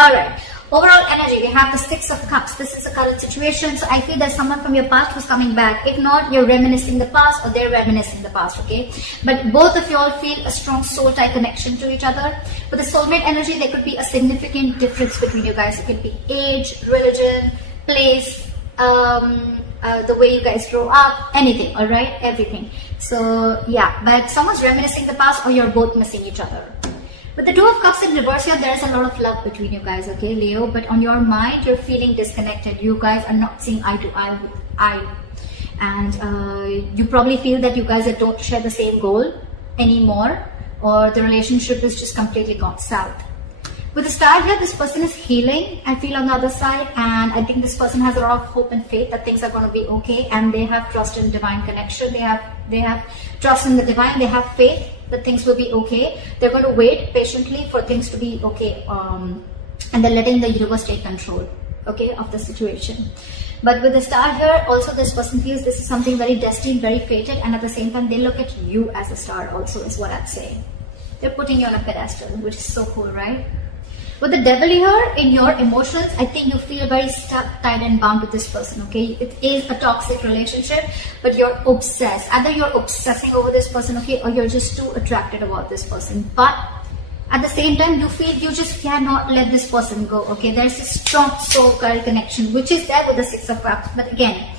Alright, overall energy, we have the Six of Cups. This is the current situation. So I feel there's someone from your past who's coming back. If not, you're reminiscing the past or they're reminiscing the past, okay? But both of you all feel a strong soul tie connection to each other. With the soulmate energy, there could be a significant difference between you guys. It could be age, religion, place, the way you guys grow up, anything, alright? Everything. So yeah, but someone's reminiscing the past or you're both missing each other. With the Two of Cups in reverse here, there is a lot of love between you guys, okay, Leo? But on your mind, you're feeling disconnected. You guys are not seeing eye to eye. And you probably feel that you guys don't share the same goal anymore, or the relationship is just completely gone south. With the Star here, this person is healing, I feel, on the other side, and I think this person has a lot of hope and faith that things are going to be okay, and they have trust in divine connection. They have trust in the divine. They have faith that things will be okay. They're going to wait patiently for things to be okay, and they're letting the universe take control, okay, of the situation. But with the Star here, also this person feels this is something very destined, very fated, and at the same time they look at you as a star also, is what I'm saying. They're putting you on a pedestal, which is so cool, right? With the Devil here, in your emotions, I think you feel very stuck, tied and bound to this person, okay? It is a toxic relationship, but you're obsessed. Either you're obsessing over this person, okay, or you're just too attracted about this person. But at the same time, you feel you just cannot let this person go, okay? There's a strong soul-girl connection, which is there with the Six of Cups. But again,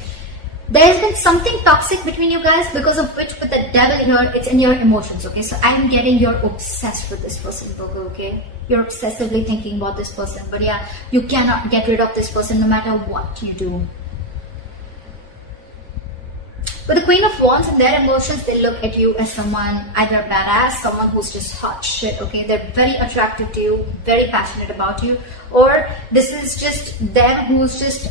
there's been something toxic between you guys, because of which with the Devil here, it's in your emotions, okay? So I'm getting you're obsessed with this person, Virgo, okay? You're obsessively thinking about this person, but yeah, you cannot get rid of this person no matter what you do. With the Queen of Wands and their emotions, they look at you as someone, either a badass, someone who's just hot shit, okay? They're very attractive to you, very passionate about you, or this is just them who's just,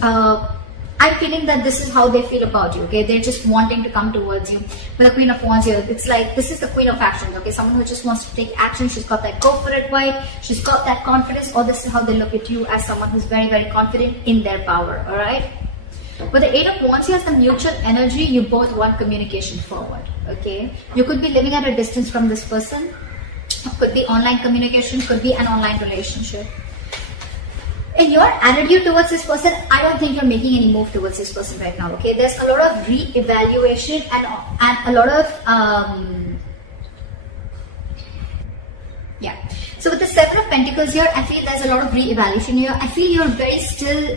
I'm feeling that this is how they feel about you, okay? They're just wanting to come towards you. With the Queen of Wands here, it's like, this is the Queen of Action, okay? Someone who just wants to take action. She's got that go for it vibe. She's got that confidence, or this is how they look at you, as someone who's very, very confident in their power, all right? With the Eight of Wands here, the mutual energy, you both want communication forward, okay? You could be living at a distance from this person. Could be online communication, could be an online relationship. In your attitude towards this person, I don't think you're making any move towards this person right now, okay? There's a lot of re-evaluation and a lot of, yeah. So with the Seven of Pentacles here, I feel there's a lot of re-evaluation here. I feel you're very still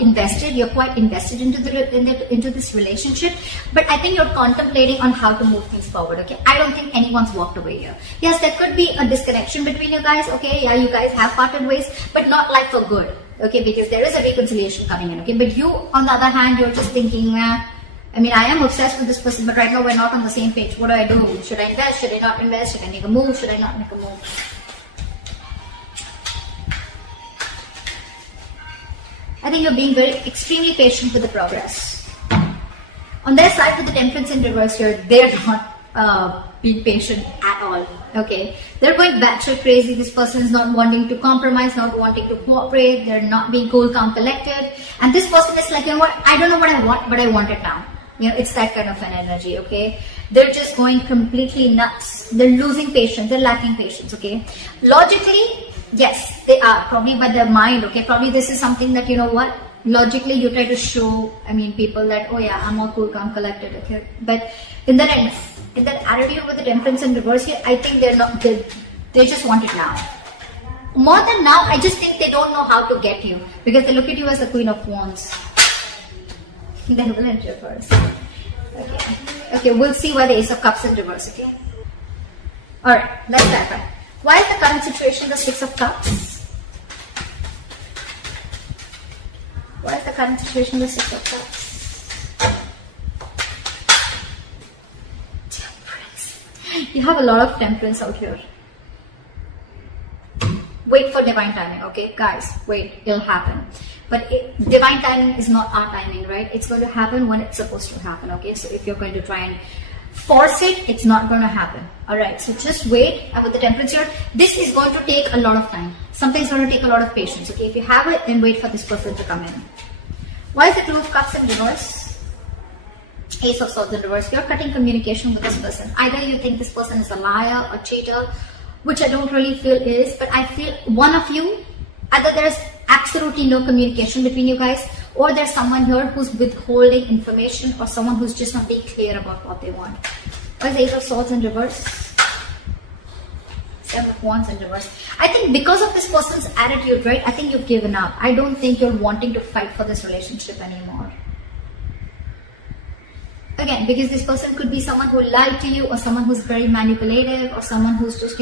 invested. You're quite invested into this relationship, but I think you're contemplating on how to move things forward, okay? I don't think anyone's walked away here. Yes, there could be a disconnection between you guys, okay? Yeah, you guys have parted ways, but not like for good, okay? Because there is a reconciliation coming in, okay? But you, on the other hand, you're just thinking, I mean, I am obsessed with this person, but right now we're not on the same page. What do I do? Should I invest? Should I not invest? Should I make a move? Should I not make a move? I think you're being very extremely patient with the progress. On their side, with the Temperance in reverse here, they're not being patient at all, okay? They're going batshit crazy. This person is not wanting to compromise, not wanting to cooperate. They're not being cool, calm, collected. And this person is like, you know what, I don't know what I want, but I want it now. You know, it's that kind of an energy, okay? They're just going completely nuts. They're losing patience. They're lacking patience, okay? Logically, yes, they are, probably by their mind, okay? Probably this is something that, you know what, logically you try to show, I mean, people that, oh yeah, I'm all cool, calm, collected, okay? But in that attitude with the Temperance in reverse here, I think they're not, they just want it now. More than now, I just think they don't know how to get you, because they look at you as the Queen of Wands. Then we'll enter reverse. Okay. Okay, we'll see why the Ace of Cups in reverse, okay? Alright, let's clarify. Why is the current situation the Six of Cups? Why is the current situation the Six of Cups? Temperance. You have a lot of temperance out here. Wait for divine timing, okay? Guys, wait, it'll happen. But divine timing is not our timing, right? It's going to happen when it's supposed to happen, okay? So if you're going to try and force it, it's not going to happen. Alright, so just wait. And with the Temperance here, this is going to take a lot of time. Something's going to take a lot of patience, okay? If you have it, then wait for this person to come in. Why is the Two of Cups in reverse? Ace of Swords in reverse. You're cutting communication with this person. Either you think this person is a liar, a cheater, which I don't really feel is, but I feel one of you Either there's absolutely no communication between you guys, or there's someone here who's withholding information, or someone who's just not being clear about what they want. What is the Ace of Swords in reverse? 7 of Wands in reverse. I think because of this person's attitude, right, I think you've given up. I don't think you're wanting to fight for this relationship anymore. Again, because this person could be someone who lied to you, or someone who's very manipulative, or someone who's just,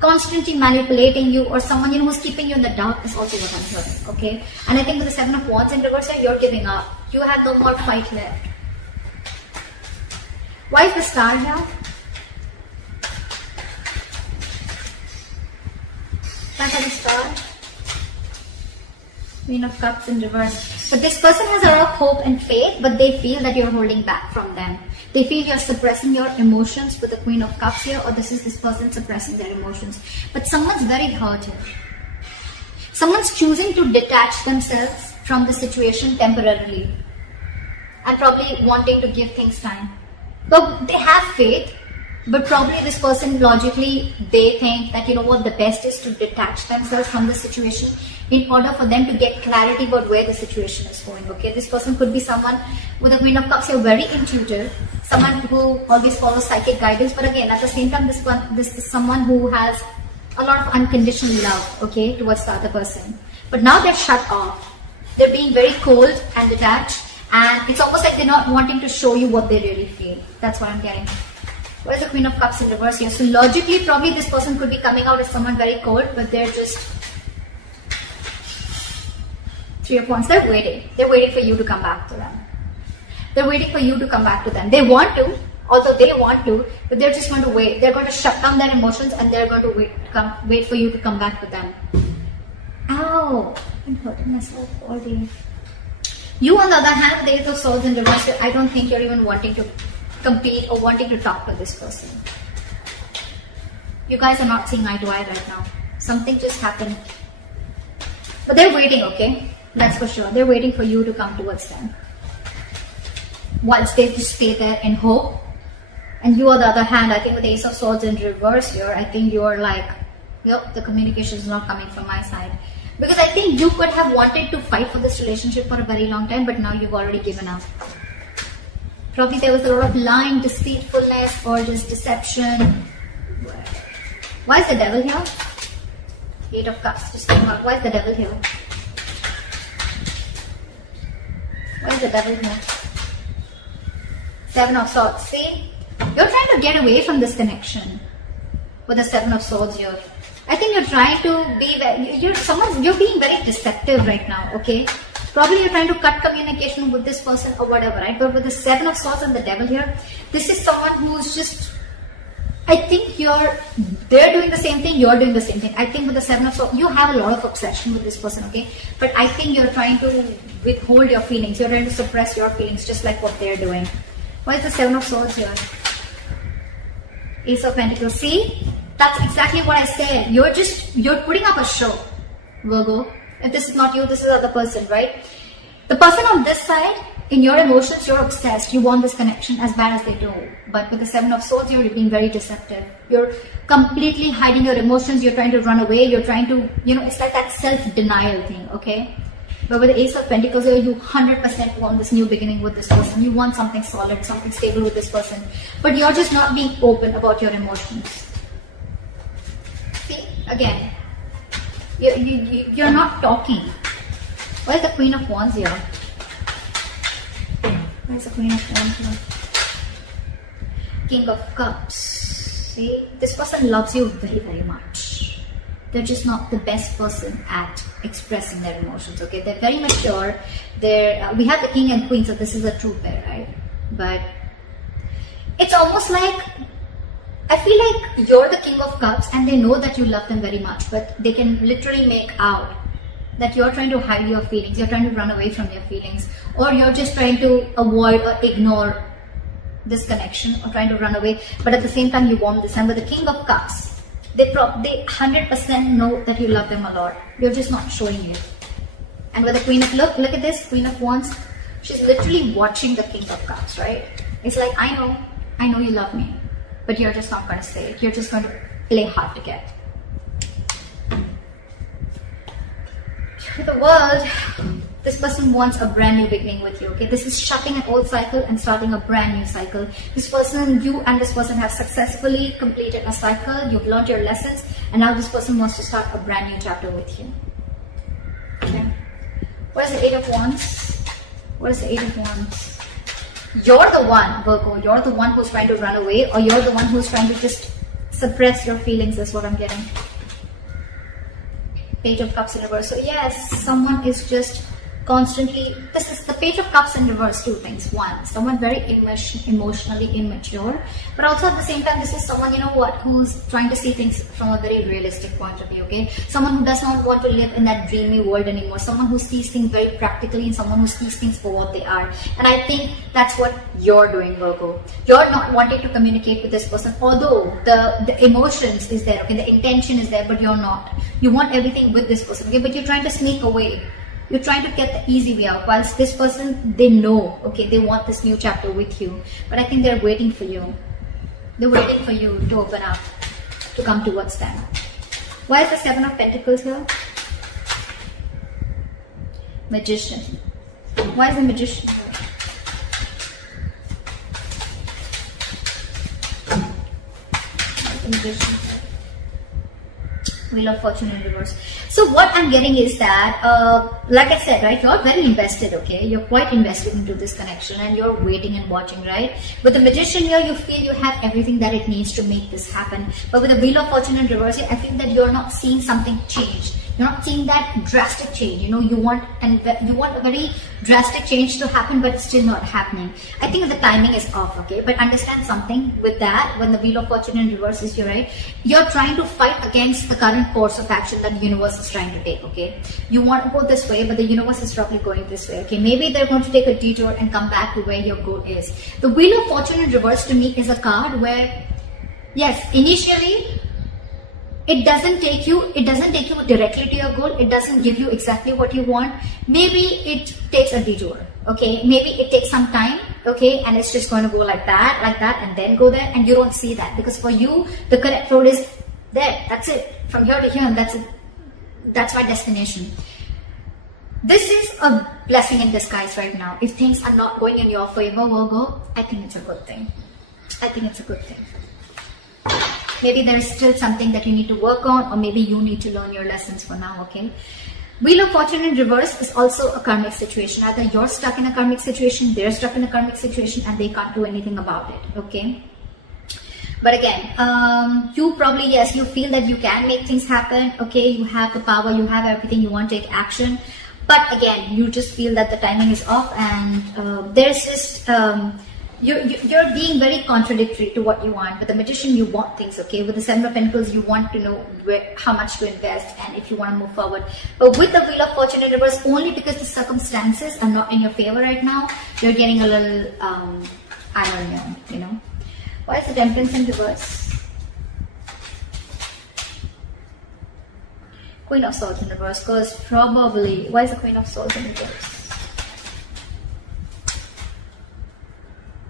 constantly manipulating you, or someone, who's keeping you in the dark is also what I'm hearing, okay? And I think with the 7 of Wands in reverse, you're giving up. You have no more fight left. Why is the star here? Back at the star. Queen of Cups in reverse. But this person has a lot of hope and faith, but they feel that you're holding back from them. They feel you're suppressing your emotions with the Queen of Cups here, or this is this person suppressing their emotions. But someone's very hurt here. Someone's choosing to detach themselves from the situation temporarily, and probably wanting to give things time. But they have faith, but probably this person logically, they think that, the best is to detach themselves from the situation in order for them to get clarity about where the situation is going, okay? This person could be someone with the Queen of Cups here, very intuitive, someone who always follows psychic guidance, but again, at the same time, this is someone who has a lot of unconditional love, okay, towards the other person. But now they're shut off. They're being very cold and detached, and it's almost like they're not wanting to show you what they really feel. That's what I'm getting. Where's the Queen of Cups in reverse here? So logically, probably this person could be coming out as someone very cold, but they're just 3 of Wands. They're waiting. They're waiting for you to come back to them. They're waiting for you to come back to them. They want to, although they want to, but they're just going to wait. They're going to shut down their emotions, and they're going to wait for you to come back to them. Ow! I'm hurting myself all day. You, on the other hand, with the Ace of Swords in reverse, I don't think you're even wanting to compete or wanting to talk to this person. You guys are not seeing eye to eye right now. Something just happened. But they're waiting, okay? That's for sure. They're waiting for you to come towards them. Once they just stay there in hope. And you, on the other hand, I think with the Ace of Swords in reverse here, I think you're like, the communication is not coming from my side. Because I think you could have wanted to fight for this relationship for a very long time, but now you've already given up. Probably there was a lot of lying, deceitfulness, or just deception. Why is the Devil here? 8 of Cups just came out. Why is the Devil here? Why is the Devil here? 7 of Swords. See? You're trying to get away from this connection with the 7 of Swords here. I think you're trying to be, you're being very deceptive right now, okay? Probably you're trying to cut communication with this person or whatever, right? But with the 7 of Swords and the Devil here, this is someone who's just, I think they're doing the same thing, you're doing the same thing. I think with the 7 of Swords, you have a lot of obsession with this person, okay? But I think you're trying to withhold your feelings. You're trying to suppress your feelings, just like what they're doing. Why is the 7 of Swords here? Ace of Pentacles. See? That's exactly what I said. You're putting up a show, Virgo. If this is not you, this is the other person, right? The person on this side, in your emotions, you're obsessed. You want this connection as bad as they do. But with the 7 of Swords, you're being very deceptive. You're completely hiding your emotions. You're trying to run away. You're trying to, it's like that self-denial thing, okay? But with the Ace of Pentacles, you 100% want this new beginning with this person. You want something solid, something stable with this person. But you're just not being open about your emotions. See, again, you're not talking. Why is the Queen of Wands here? Why is the Queen of Wands here? King of Cups. See, this person loves you very, very much. They're just not the best person at expressing their emotions, okay? They're very mature. We have the King and Queen, so this is a true pair, right? But it's almost like, I feel like you're the King of Cups and they know that you love them very much, but they can literally make out that you're trying to hide your feelings, you're trying to run away from your feelings, or you're just trying to avoid or ignore this connection or trying to run away, but at the same time you want this. And with the King of Cups, they 100% know that you love them a lot. You're just not showing it. And with the Queen of, look at this, Queen of Wands, she's literally watching the King of Cups, right? It's like, I know you love me, but you're just not going to say it. You're just going to play hard to get. The world, this person wants a brand new beginning with you, okay? This is shutting an old cycle and starting a brand new cycle. This person, you and this person have successfully completed a cycle. You've learned your lessons, and now this person wants to start a brand new chapter with you. Okay. What is the Eight of Wands? What is the Eight of Wands? You're the one, Virgo. You're the one who's trying to run away, or you're the one who's trying to just suppress your feelings. That's what I'm getting. Page of Cups in reverse. So yes, someone is just constantly, this is the Page of Cups in reverse. Two things. One, someone very emotionally immature, but also at the same time, this is someone, you know what, who's trying to see things from a very realistic point of view, okay? Someone who does not want to live in that dreamy world anymore. Someone who sees things very practically, and someone who sees things for what they are. And I think that's what you're doing, Virgo. You're not wanting to communicate with this person, although the emotions is there, okay? The intention is there, but you're not. You want everything with this person, okay? But you're trying to sneak away. You're trying to get the easy way out, whilst this person, they know, okay, they want this new chapter with you. But I think they're waiting for you. They're waiting for you to open up, to come towards them. Why is the Seven of Pentacles here? Magician. Why is the Magician here? Why is the Magician here? Wheel of Fortune in reverse. So what I'm getting is that, like I said, right, you're very invested, okay? You're quite invested into this connection, and you're waiting and watching, right? With the Magician here, you feel you have everything that it needs to make this happen. But with the Wheel of Fortune in reverse here, I feel that you're not seeing something change. You're not seeing that drastic change. You know, you want a very drastic change to happen, but it's still not happening. I think the timing is off, okay? But understand something with that, when the Wheel of Fortune in reverse is here, right? You're trying to fight against the current course of action that the universe is trying to take, okay? You want to go this way, but the universe is probably going this way, okay? Maybe they're going to take a detour and come back to where your goal is. The Wheel of Fortune in reverse to me is a card where, yes, initially, it doesn't take you directly to your goal. It doesn't give you exactly what you want. Maybe it takes a detour, okay? Maybe it takes some time, okay? And it's just going to go like that, and then go there, and you don't see that. Because for you, the correct road is there. That's it. From here to here, and that's it. That's my destination. This is a blessing in disguise right now. If things are not going in your favor, Virgo, I think it's a good thing. I think it's a good thing. Maybe there is still something that you need to work on, or maybe you need to learn your lessons for now, okay? Wheel of Fortune in reverse is also a karmic situation. Either you're stuck in a karmic situation, they're stuck in a karmic situation, and they can't do anything about it, okay? But again, you probably, yes, you feel that you can make things happen, okay? You have the power, you have everything, you want to take action. But again, you just feel that the timing is off, and there's just... You're being very contradictory to what you want. With the Magician, you want things, okay? With the Seven of Pentacles, you want to know how much to invest and if you want to move forward. But with the Wheel of Fortune in reverse, only because the circumstances are not in your favor right now, you're getting a little, I don't know, you know. Why is the Temperance in reverse? Queen of Swords in reverse, because probably, why is the Queen of Swords in reverse?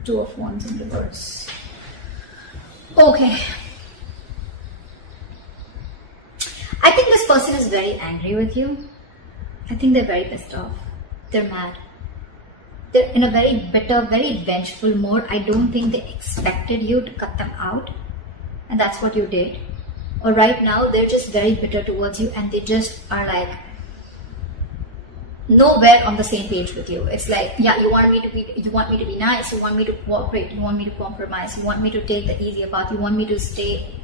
Two of Wands in reverse. Okay. I think this person is very angry with you. I think they're very pissed off. They're mad. They're in a very bitter, very vengeful mode. I don't think they expected you to cut them out. And that's what you did. Or right now, they're just very bitter towards you, and they just are like, nowhere on the same page with you. It's like, yeah, you want me to be nice, you want me to cooperate, you want me to compromise, you want me to take the easier path, you want me to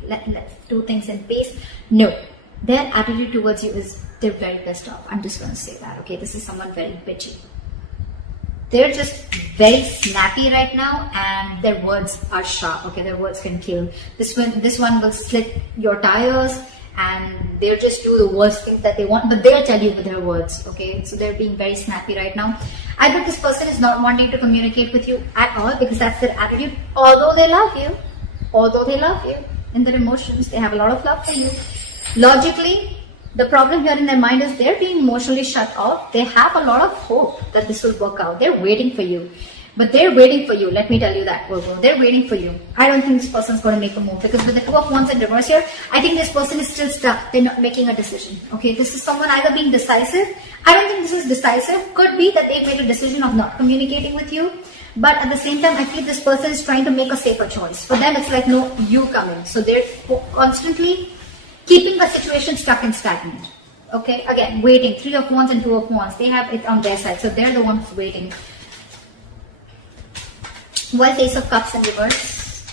let's do things in peace. No, their attitude towards you is they're very pissed off. I'm just going to say that, okay? This is someone very bitchy. They're just very snappy right now, and their words are sharp, okay? Their words can kill. This one will slit your tires, and they'll just do the worst things that they want, but they'll tell you with their words, okay? So they're being very snappy right now. Either this person is not wanting to communicate with you at all because that's their attitude, although they love you in their emotions, they have a lot of love for you. Logically, the problem here in their mind is they're being emotionally shut off. They have a lot of hope that this will work out. They're waiting for you. But they're waiting for you. Let me tell you that, Virgo. They're waiting for you. I don't think this person's going to make a move, because with the Two of Wands in reverse here, I think this person is still stuck. They're not making a decision. Okay, this is someone either being decisive. I don't think this is decisive. Could be that they've made a decision of not communicating with you. But at the same time, I feel this person is trying to make a safer choice. For them, it's like, no, you come in. So they're constantly keeping the situation stuck and stagnant. Okay, again, waiting. Three of Wands and Two of Wands. They have it on their side. So they're the ones waiting. White Ace of Cups in reverse.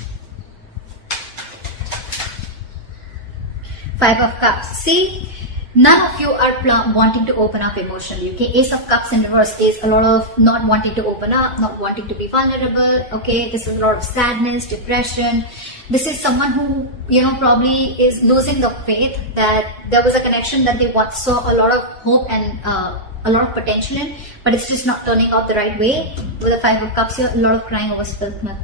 Five of Cups. See, none of you are wanting to open up emotionally. Okay, Ace of Cups in reverse is a lot of not wanting to open up, not wanting to be vulnerable. Okay, this is a lot of sadness, depression. This is someone who, you know, probably is losing the faith that there was a connection that they once saw a lot of hope and a lot of potential in, but it's just not turning out the right way. With the Five of Cups here, a lot of crying over spilt milk.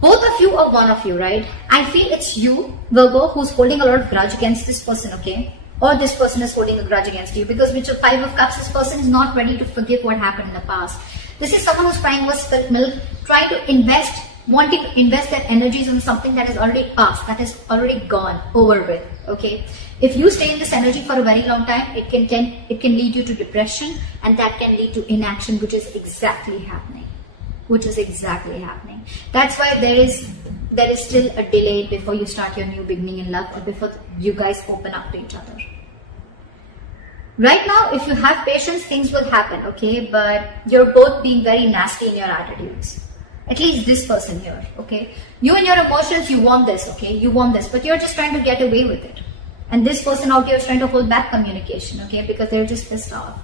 Both of you or one of you, right? I feel it's you, Virgo, who's holding a lot of grudge against this person, okay? Or this person is holding a grudge against you, because with your Five of Cups, this person is not ready to forgive what happened in the past. This is someone who's crying over spilt milk, trying to invest, wanting to invest their energies on something that is already past, that is already gone, over with, okay? If you stay in this energy for a very long time, it can lead you to depression, and that can lead to inaction, which is exactly happening. That's why there is still a delay before you start your new beginning in love, or before you guys open up to each other. Right now, if you have patience, things will happen, okay? But you're both being very nasty in your attitudes. At least this person here, okay? You and your emotions, you want this, okay? You want this, but you're just trying to get away with it. And this person out here is trying to hold back communication, okay? Because they're just pissed off.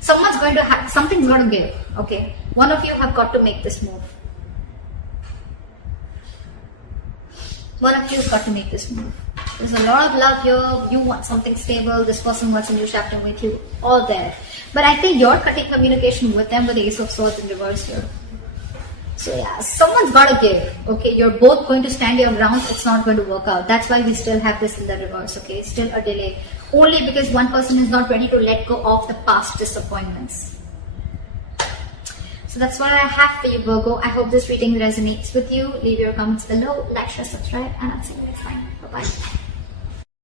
Someone's going to have, something's going to give, okay? One of you have got to make this move. One of you has got to make this move. There's a lot of love here. You want something stable. This person wants a new chapter with you. All there. But I think you're cutting communication with them with the Ace of Swords in reverse here. So yeah, someone's got to give, okay? You're both going to stand your ground. It's not going to work out. That's why we still have this in the reverse, okay? Still a delay. Only because one person is not ready to let go of the past disappointments. So that's what I have for you, Virgo. I hope this reading resonates with you. Leave your comments below, like, share, subscribe, and I'll see you next time. Bye-bye.